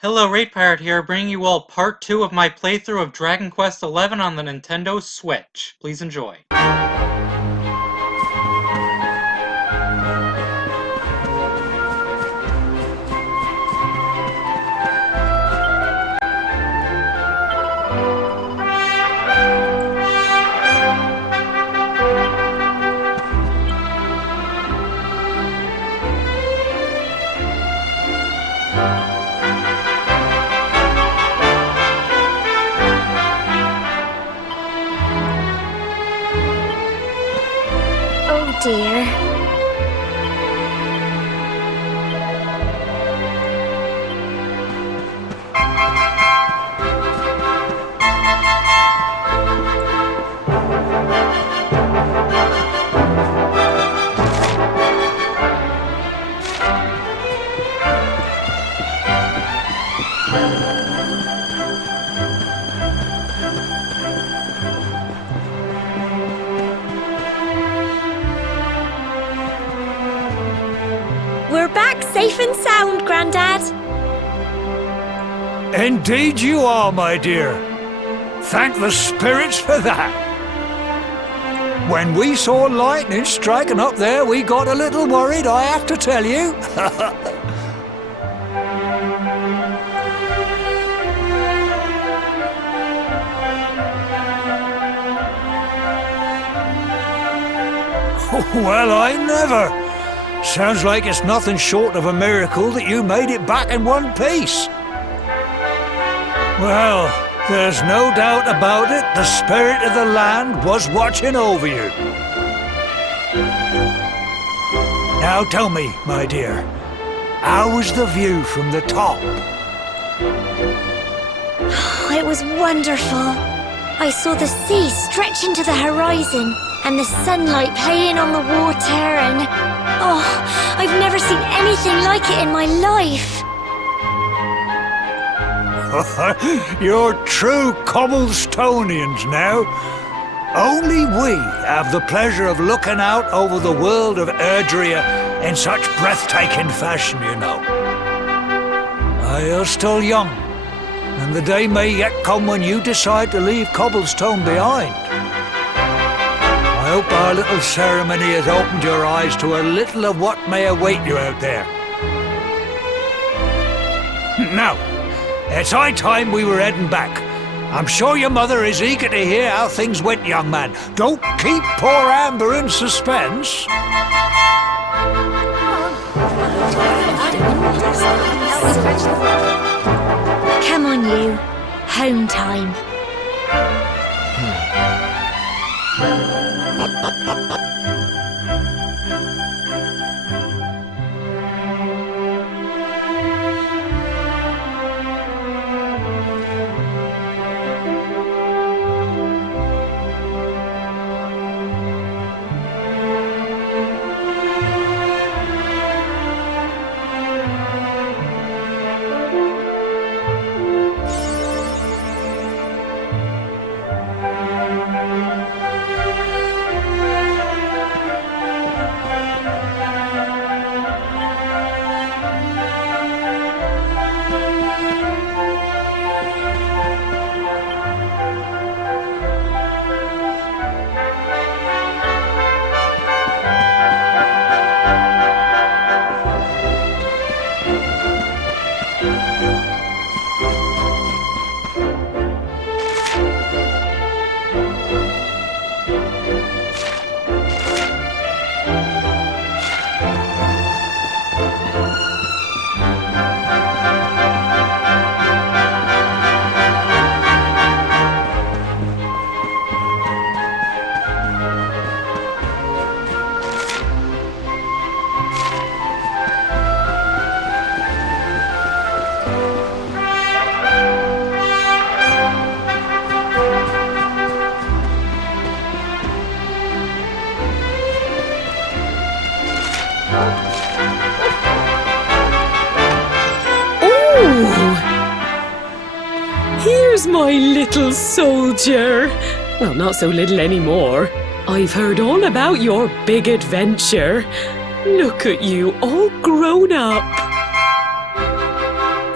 Hello, RaidPirate here, bringing you all part 2 of my playthrough of Dragon Quest XI on the Nintendo Switch. Please enjoy. Oh dear. We're back safe and sound, Grandad. Indeed you are, my dear. Thank the spirits for that. When we saw lightning striking up there, we got a little worried, I have to tell you. Well, I never. Sounds like it's nothing short of a miracle that you made it back in one piece. Well, there's no doubt about it, the spirit of the land was watching over you. Now tell me, my dear, how was the view from the top? It was wonderful. I saw the sea stretch into the horizon and the sunlight playing on the water and... oh, I've never seen anything like it in my life. You're true Cobblestonians now. Only we have the pleasure of looking out over the world of Erdrea in such breathtaking fashion, you know. You're still young, and the day may yet come when you decide to leave Cobblestone behind. I hope our little ceremony has opened your eyes to a little of what may await you out there. Now, it's high time we were heading back. I'm sure your mother is eager to hear how things went, young man. Don't keep poor Amber in suspense. Come on, you. Home time. Here's my little soldier. Well, not so little anymore. I've heard all about your big adventure. Look at you, all grown up.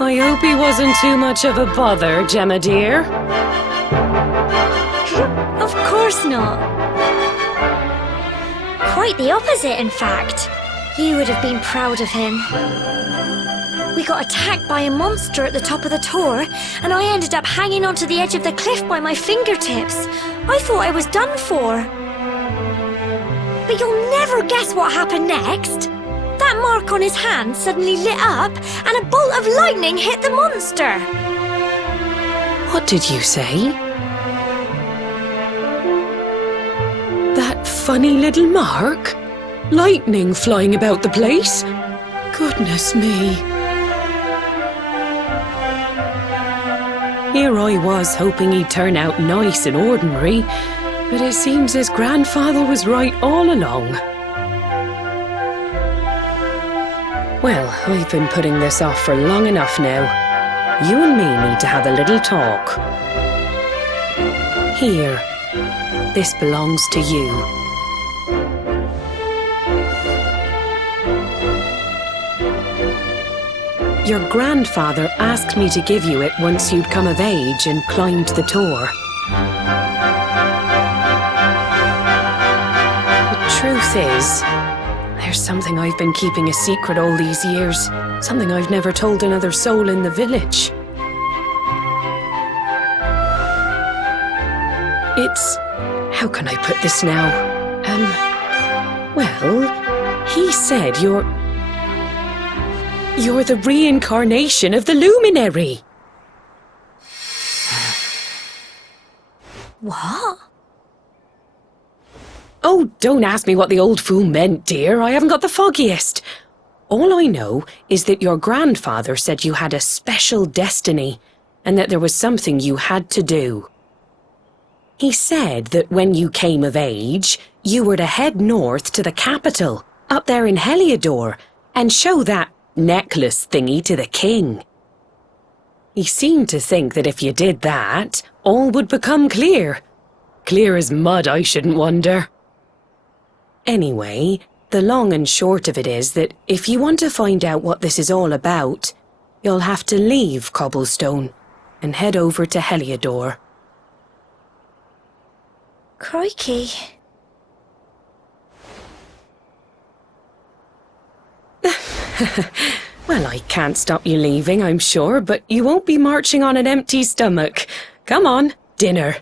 I hope he wasn't too much of a bother, Gemma dear. Of course not. Quite the opposite, in fact. You would have been proud of him. We got attacked by a monster at the top of the tor, and I ended up hanging onto the edge of the cliff by my fingertips. I thought I was done for. But you'll never guess what happened next. That mark on his hand suddenly lit up, and a bolt of lightning hit the monster. What did you say? That funny little mark? Lightning flying about the place? Goodness me. Here I was hoping he'd turn out nice and ordinary, but it seems his grandfather was right all along. Well, I've been putting this off for long enough now. You and me need to have a little talk. Here, this belongs to you. Your grandfather asked me to give you it once you'd come of age and climbed the tor. The truth is, there's something I've been keeping a secret all these years. Something I've never told another soul in the village. It's... how can I put this now? Well, he said you're the reincarnation of the luminary. What? Oh, don't ask me what the old fool meant, dear. I haven't got the foggiest. All I know is that your grandfather said you had a special destiny and that there was something you had to do. He said that when you came of age, you were to head north to the capital, up there in Heliodor, and show that necklace thingy to the king. He seemed to think that if you did that, all would become clear. Clear as mud, I shouldn't wonder. Anyway, the long and short of it is that if you want to find out what this is all about, you'll have to leave Cobblestone and head over to Heliodor. Crikey. Well, I can't stop you leaving, I'm sure, but you won't be marching on an empty stomach. Come on, dinner.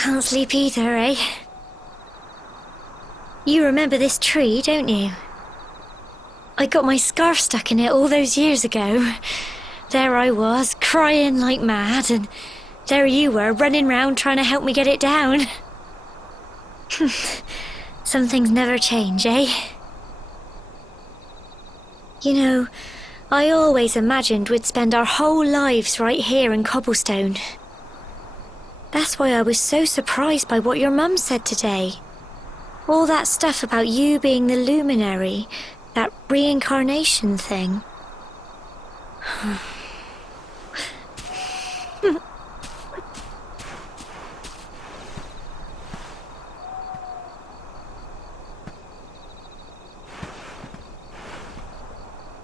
Can't sleep either, eh? You remember this tree, don't you? I got my scarf stuck in it all those years ago. There I was, crying like mad, and there you were, running round trying to help me get it down. Some things never change, eh? You know, I always imagined we'd spend our whole lives right here in Cobblestone. That's why I was so surprised by what your mum said today. All that stuff about you being the luminary, that reincarnation thing.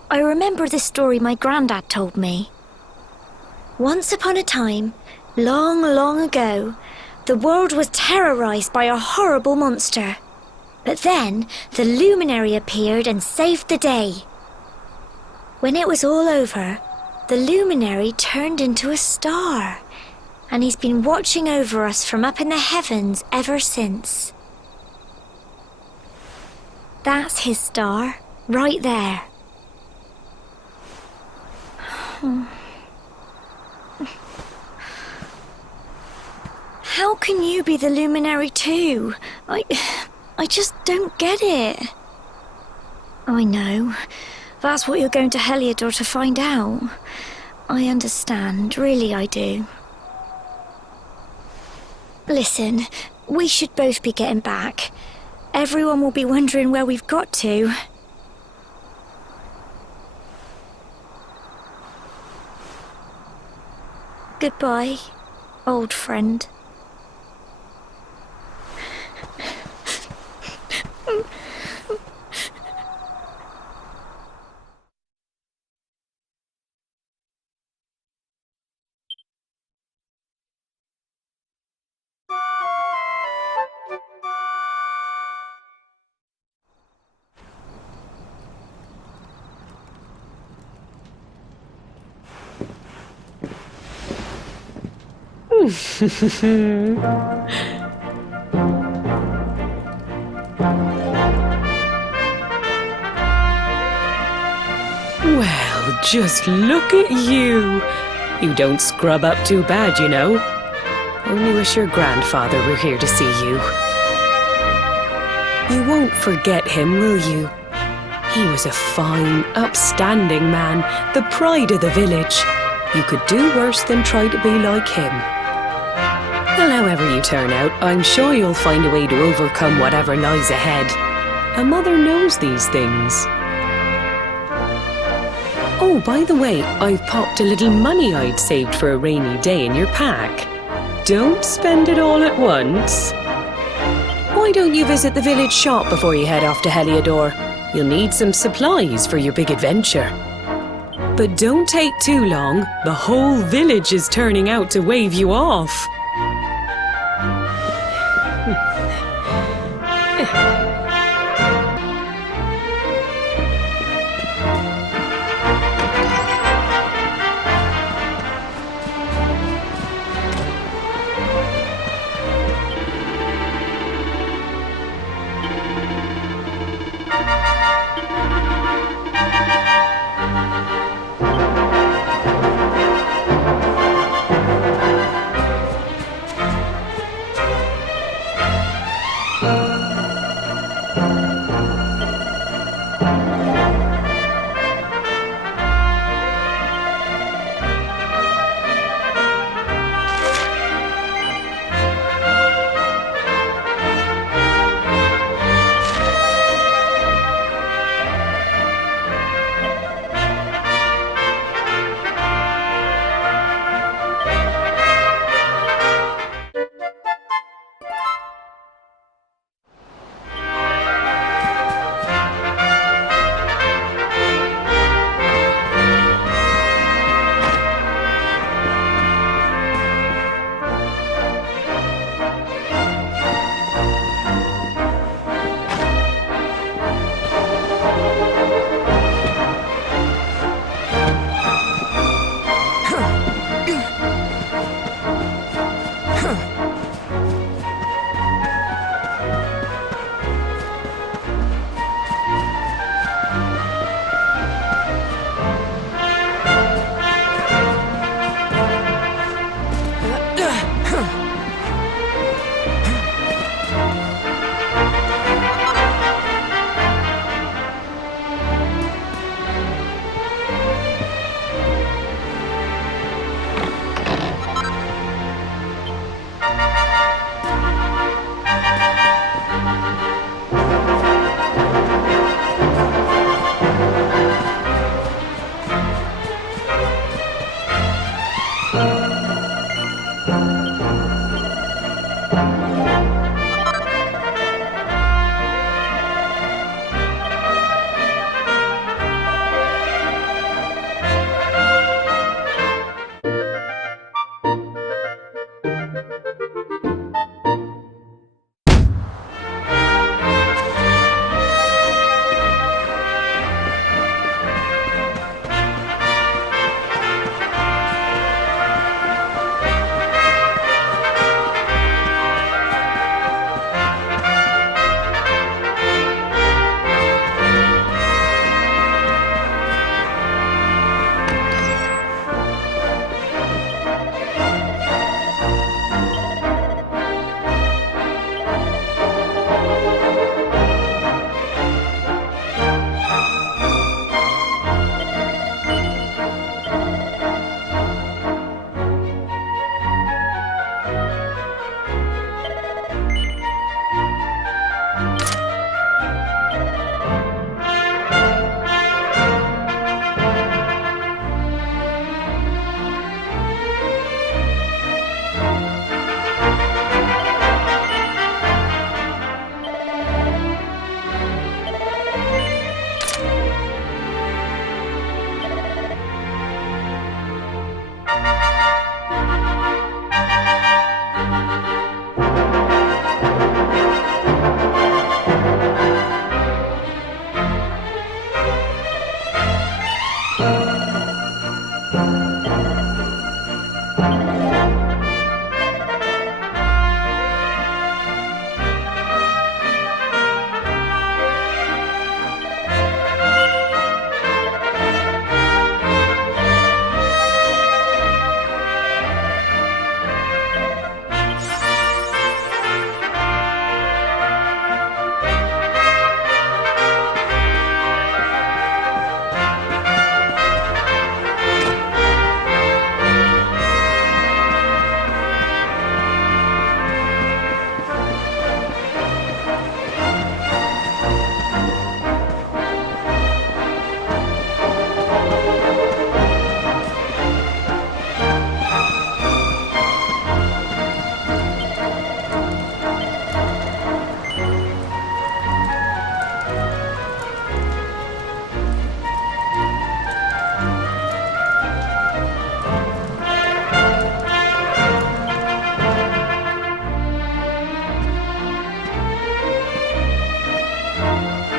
I remember the story my granddad told me. Once upon a time, long, long ago, the world was terrorized by a horrible monster. But then, the luminary appeared and saved the day. When it was all over, the luminary turned into a star, and he's been watching over us from up in the heavens ever since. That's his star, right there. How can you be the luminary too? I just don't get it. I know. That's what you're going to Heliodor to find out. I understand, really I do. Listen, we should both be getting back. Everyone will be wondering where we've got to. Goodbye, old friend. Well, just look at you. You don't scrub up too bad, you know. Only wish your grandfather were here to see you. You won't forget him, will you? He was a fine, upstanding man, the pride of the village. You could do worse than try to be like him. Well, however you turn out, I'm sure you'll find a way to overcome whatever lies ahead. A mother knows these things. Oh, by the way, I've popped a little money I'd saved for a rainy day in your pack. Don't spend it all at once. Why don't you visit the village shop before you head off to Heliodor? You'll need some supplies for your big adventure. But don't take too long. The whole village is turning out to wave you off.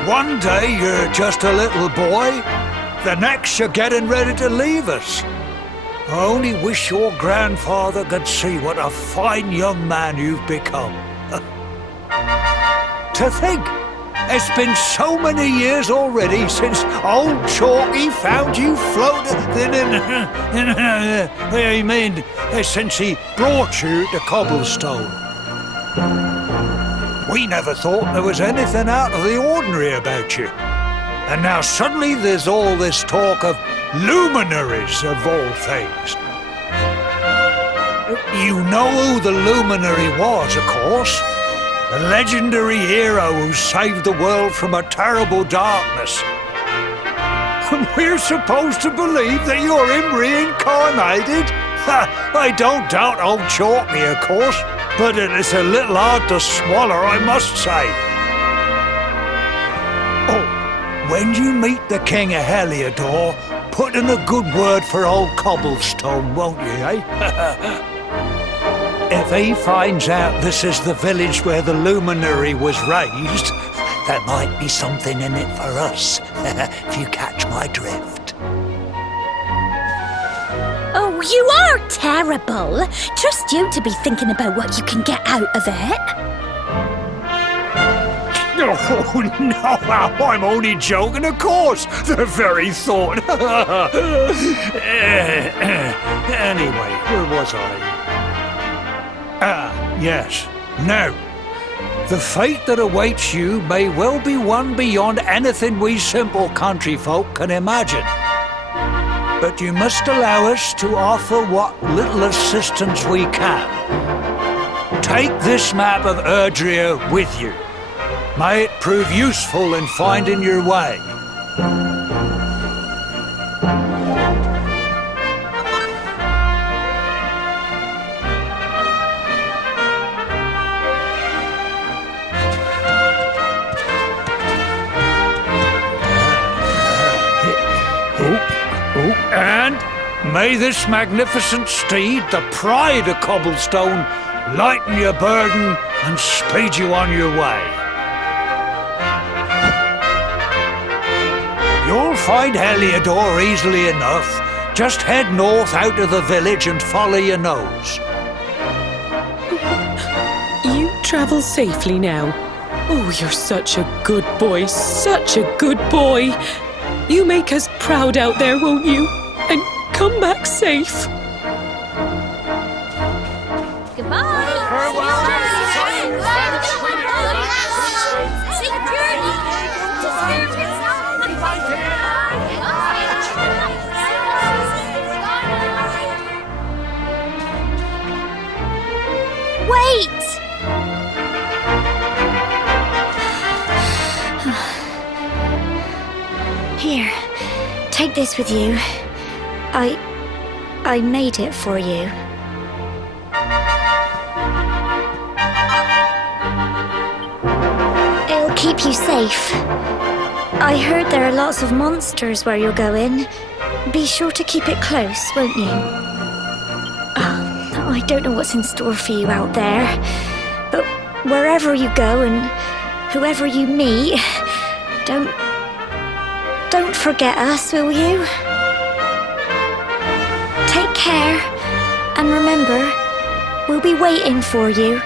One day you're just a little boy, the next you're getting ready to leave us. I only wish your grandfather could see what a fine young man you've become. To think, it's been so many years already since old Chalky found you floating I mean, since he brought you to Cobblestone. We never thought there was anything out of the ordinary about you. And now suddenly there's all this talk of luminaries of all things. You know who the luminary was, of course. The legendary hero who saved the world from a terrible darkness. And we're supposed to believe that you're him reincarnated? I don't doubt old Chalky, of course, but it's a little hard to swallow, I must say. Oh, when you meet the King of Heliodor, put in a good word for old Cobblestone, won't you, eh? If he finds out this is the village where the luminary was raised, there might be something in it for us, if you catch my drift. Oh, you are terrible. Trust you to be thinking about what you can get out of it. Oh, no, I'm only joking, of course. The very thought. Anyway, where was I? Yes. Now, the fate that awaits you may well be one beyond anything we simple country folk can imagine. But you must allow us to offer what little assistance we can. Take this map of Erdrea with you. May it prove useful in finding your way. May this magnificent steed, the pride of Cobblestone, lighten your burden and speed you on your way. You'll find Heliodor easily enough. Just head north out of the village and follow your nose. You travel safely now. Oh, you're such a good boy, such a good boy. You make us proud out there, won't you? And come back safe. Goodbye. Wait! Here, take this with you. I made it for you. It'll keep you safe. I heard there are lots of monsters where you're going. Be sure to keep it close, won't you? I don't know what's in store for you out there, but wherever you go and whoever you meet, don't forget us, will you? Take care, and remember, we'll be waiting for you.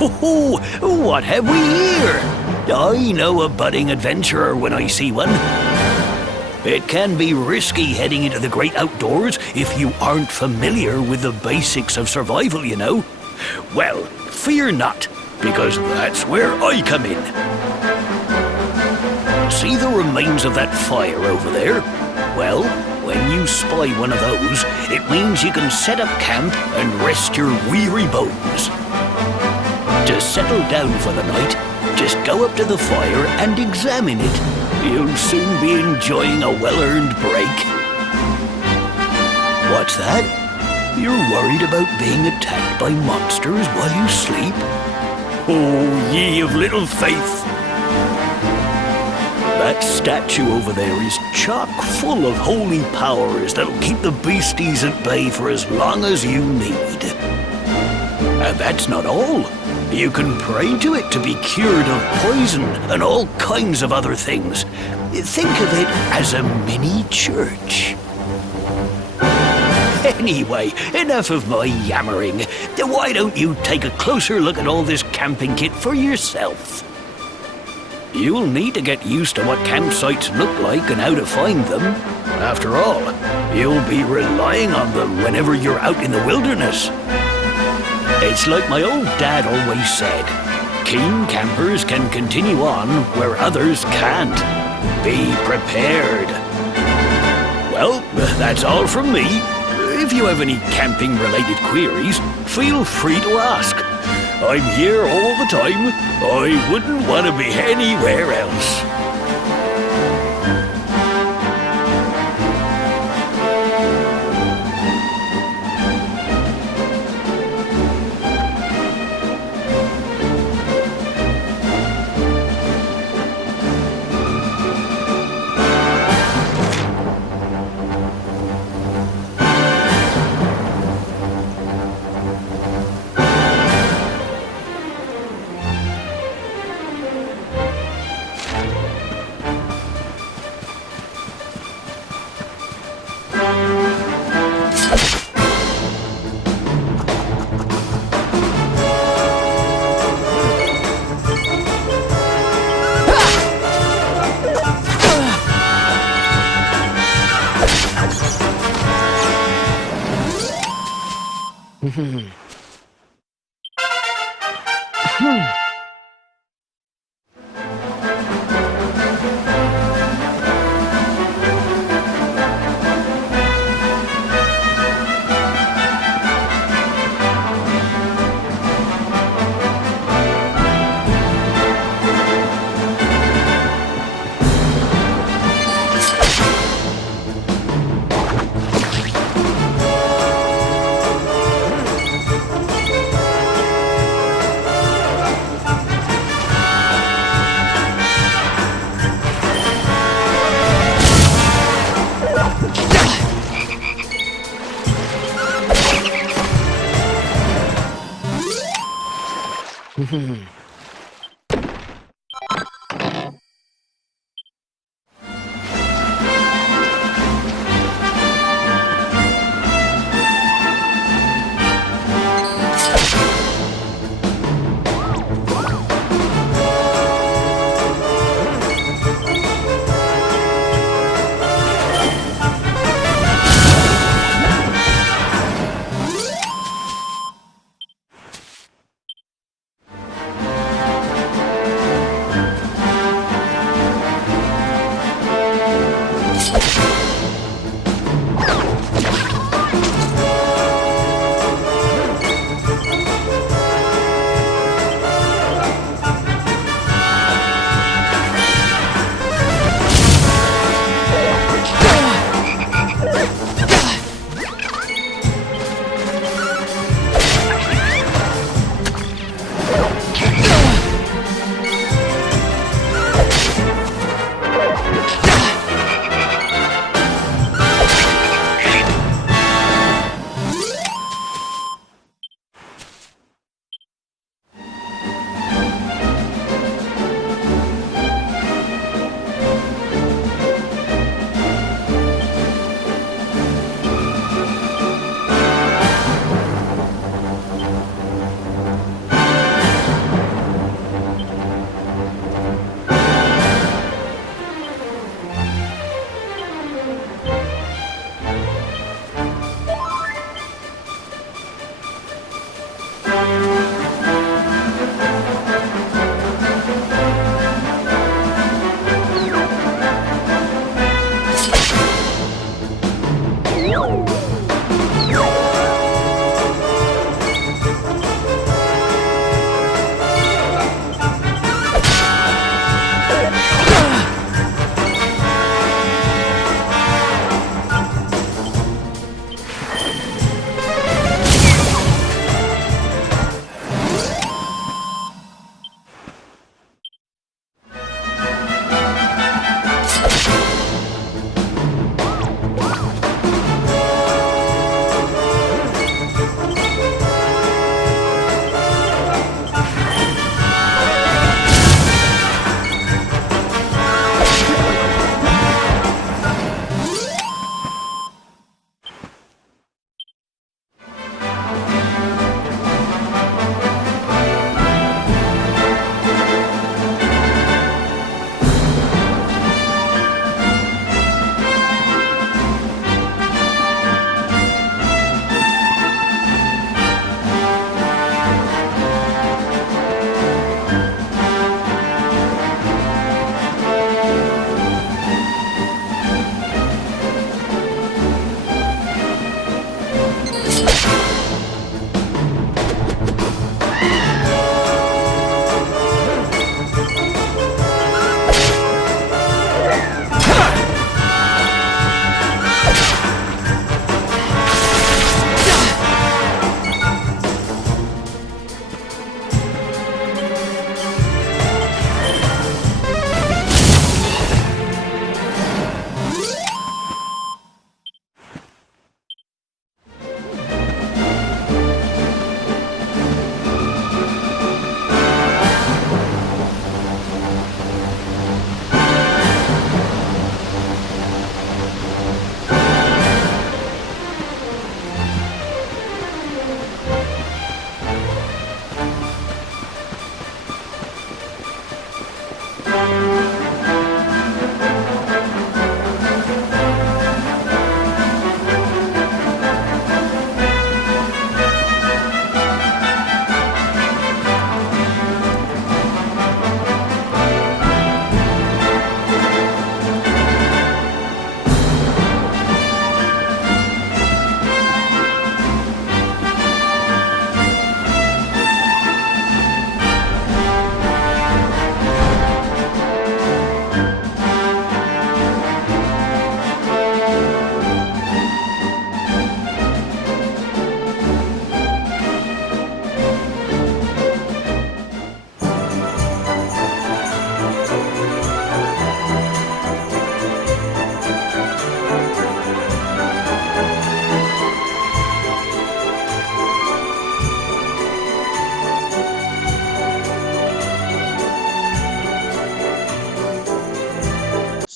Ho, what have we here? I know a budding adventurer when I see one. It can be risky heading into the great outdoors if you aren't familiar with the basics of survival, you know. Well, fear not, because that's where I come in. See the remains of that fire over there? Well, when you spy one of those, it means you can set up camp and rest your weary bones. To settle down for the night, just go up to the fire and examine it. You'll soon be enjoying a well-earned break. What's that? You're worried about being attacked by monsters while you sleep? Oh, ye of little faith! That statue over there is chock full of holy powers that'll keep the beasties at bay for as long as you need. And that's not all. You can pray to it to be cured of poison and all kinds of other things. Think of it as a mini church. Anyway, enough of my yammering. Why don't you take a closer look at all this camping kit for yourself? You'll need to get used to what campsites look like and how to find them. After all, you'll be relying on them whenever you're out in the wilderness. It's like my old dad always said, keen campers can continue on where others can't. Be prepared. Well, that's all from me. If you have any camping-related queries, feel free to ask. I'm here all the time. I wouldn't want to be anywhere else.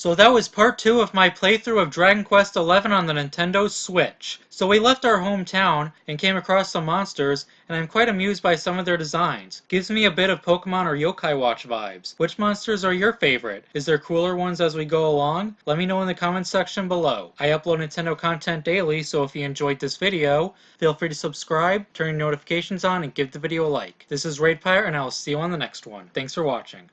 So that was part 2 of my playthrough of Dragon Quest XI on the Nintendo Switch. So we left our hometown and came across some monsters, and I'm quite amused by some of their designs. Gives me a bit of Pokemon or Yokai Watch vibes. Which monsters are your favorite? Is there cooler ones as we go along? Let me know in the comments section below. I upload Nintendo content daily, so if you enjoyed this video, feel free to subscribe, turn your notifications on, and give the video a like. This is RaidPirate, and I will see you on the next one. Thanks for watching.